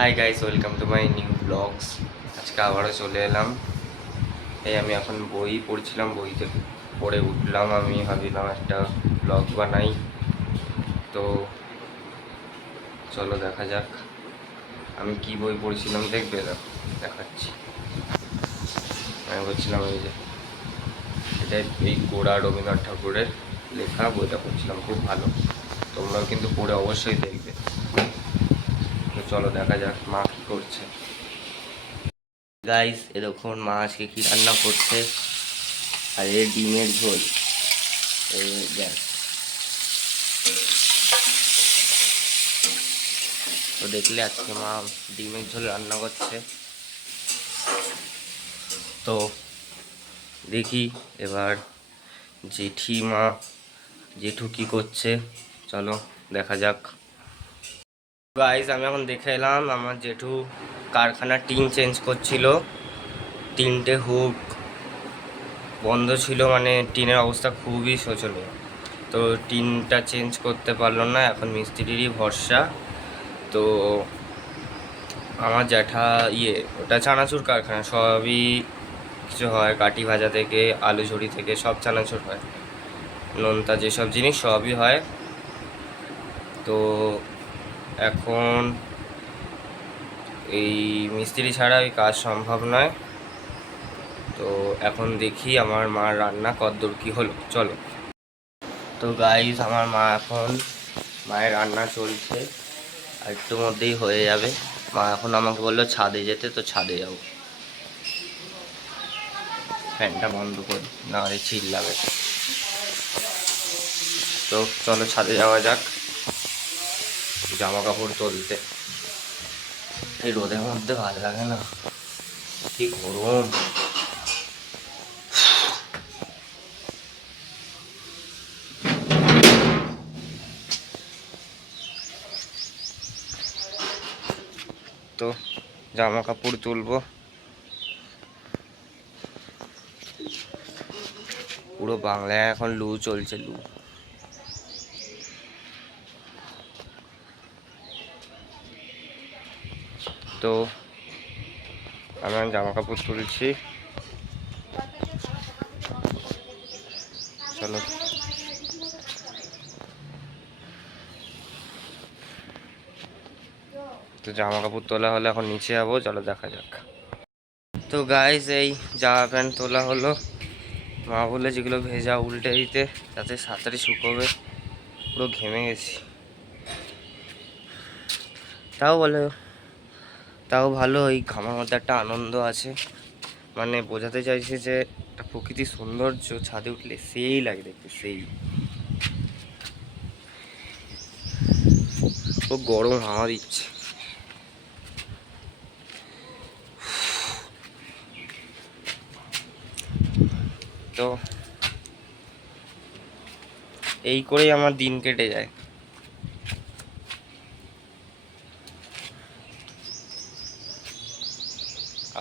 High guys, welcome to my new blogs. আজকে আবারও চলে এলাম। আমি এখন বই পড়ছিলাম, বইতে পড়ে উঠলাম। আমি ভাবিলাম একটা ব্লগ বানাই, তো চলো দেখা যাক আমি কি বই পড়ছিলাম। দেখবে, দেখাচ্ছি। আমি বলছিলাম এই গোড়া রবীন্দ্রনাথ ঠাকুরের লেখা বইটা পড়ছিলাম, খুব ভালো। তোমরাও কিন্তু পড়ে অবশ্যই দেখবে। তো চলো দেখা যাক মা কী করছে। গাইস, এরকম মা আজকে কি রান্না করছে, আর ডিমের ঝোল। এই গ্যাস তো দেখলে আজকে মা ডিমের ঝোল রান্না করছে। তো দেখি এবার জেঠু কি করছে, চলো দেখা যাক। গাইস, আমি এখন দেখে এলাম আমার জেঠু কারখানার টিন চেঞ্জ করছিল। তিনটে হুক বন্ধ ছিল, মানে টিনের অবস্থা খুবই শোচনীয়। তো টিনটা চেঞ্জ করতে পারলো না, এখন মিস্ত্রিরই ভরসা। তো আমার জ্যাঠা ওটা চানাচুর কারখানা, সবই কিছু হয়, কাটি ভাজা থেকে আলু ঝুড়ি থেকে সব চানাচুর হয়, নোনতা যেসব জিনিস সবই হয়। তো এখন এই মিস্ত্রি ছাড়া এই কাজ সম্ভব নয়। তো এখন দেখি আমার মার রান্না কতদূর কী হলো, চলো। তো গাইস, আমার মায়ের রান্না চলছে, আর একটু মধ্যেই হয়ে যাবে। মা এখন আমাকে বললো ছাদে যেতে, তো ছাদে যাবো। ফ্যানটা বন্ধ করি, না হলে চিল্লাবে। তো চলো ছাদে যাওয়া যাক জামা কাপড় তুলতে। এই রোদের মধ্যে ভালো লাগে না, কি গরম। তো জামা কাপড় তুলবো, পুরো বাংলায় এখন লু চলছে, লু। তো আমি জামা কাপড় তুলছি, চলো। তো জামা কাপড় তোলা হলে এখন নিচে যাবো, চলো দেখা যাক। তো গাইস, এই জামা প্যান্ট তোলা হলো। মা বলে যেগুলো ভেজা উল্টে দিতে, যাতে তাড়াতাড়ি শুকোবে। পুরো ঘেমে গেছি। তাও ভালো, এই ঘামার মধ্যে একটা আনন্দ আছে। মানে বোঝাতে চাইছে যে একটা প্রকৃতির সৌন্দর্য ছাদে উঠলে সেই লাগে দেখতে, সেই। খুব গরম হাওয়া দিচ্ছে। তো এই করেই আমার দিন কেটে যায়।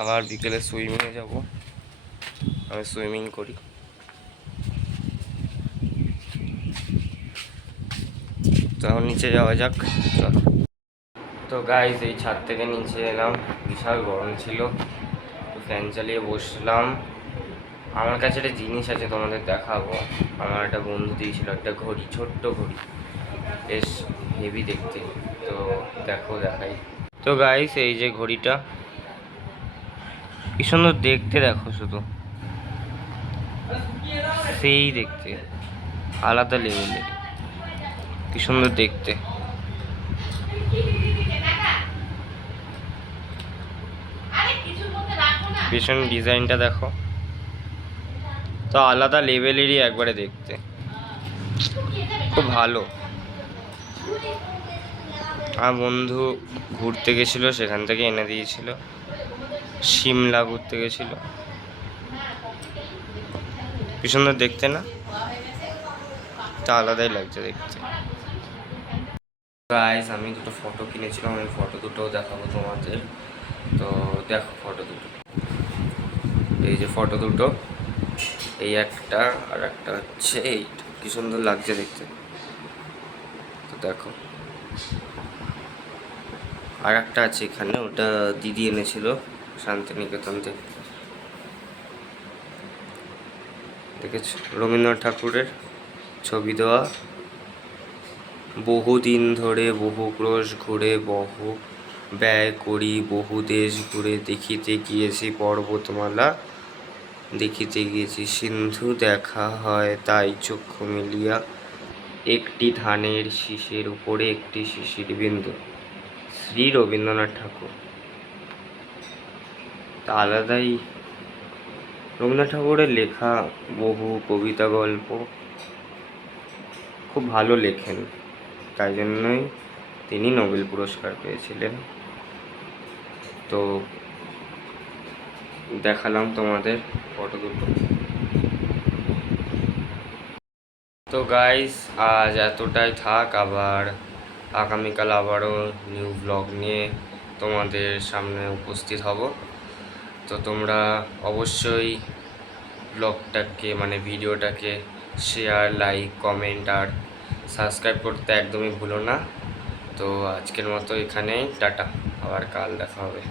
আবার বিকেলে সুইমিংয়ে যাব, আমি সুইমিং করি। তো এখন নিচে যাওয়া যাক, চলো। তো গাইস, এই ছাদ থেকে নিচে এলাম, বিশাল গরম ছিল। তো ফ্যান চালিয়ে বসলাম। আমার কাছে একটা জিনিস আছে, তোমাদের দেখাবো। আমার একটা বন্ধু দিয়েছিল একটা ঘড়ি, ছোট্ট ঘড়ি, বেশ হেভি দেখতে। তো দেখাই। তো গাইস, এই যে ঘড়িটা, কি সুন্দর দেখতে, দেখো শুধু, সেই দেখতে, আলাদা লেভেলের, কি সুন্দর দেখতে। পেছন ডিজাইনটা দেখো, তো আলাদা লেভেলেরই একবারে দেখতে, খুব ভালো। আমার বন্ধু ঘুরতে গেছিল, সেখান থেকে এনে দিয়েছিল। সিমলা ঘুরতে গেছিল। কি সুন্দর দেখতে না, তা আলাদাই লাগছে দেখতে। গাইস, আমি দুটো ফটো কিনেছিলাম, ওই ফটো দুটোও দেখাবো তোমাদের। তো দেখো ফটো দুটো, এই যে ফটো দুটো, এই একটা আর একটা হচ্ছে এইটা, কি সুন্দর লাগছে দেখতে। তো দেখো, আর একটা আছে এখানে, ওটা দিদি এনেছিল শান্তিনিকেতন থেকে। দেখেছ, রবীন্দ্রনাথ ঠাকুরের ছবি দেওয়া। বহুদিন ধরে বহু ক্রোশ ঘুরে বহু ব্যয় করি, বহু দেশ ঘুরে দেখিতে গিয়েছি পর্বতমালা, দেখিতে গিয়েছি সিন্ধু, দেখা হয় তাই চক্ষু মিলিয়া, একটি ধানের শীষের উপরে একটি শিশির বিন্দু। শ্রী রবীন্দ্রনাথ ঠাকুর। তা আলাদাই রবীন্দ্রনাথ ঠাকুরের লেখা বহু কবিতা গল্প খুব ভালো লেখেন, তাই জন্যই তিনি নোবেল পুরস্কার পেয়েছিলেন। তো দেখালাম তোমাদের ফটো দুটো। তো গাইস আজ এতটাই থাক, আবার আগামীকাল আবারও নিউ ব্লগ নিয়ে তোমাদের সামনে উপস্থিত হব। তো তোমরা অবশ্যই ব্লগটাকে মানে ভিডিওটাকে শেয়ার, লাইক, কমেন্ট আর সাবস্ক্রাইব করতে একদমই ভুলো না। তো আজকের মতো এখানেই টাটা, আবার কাল দেখা হবে।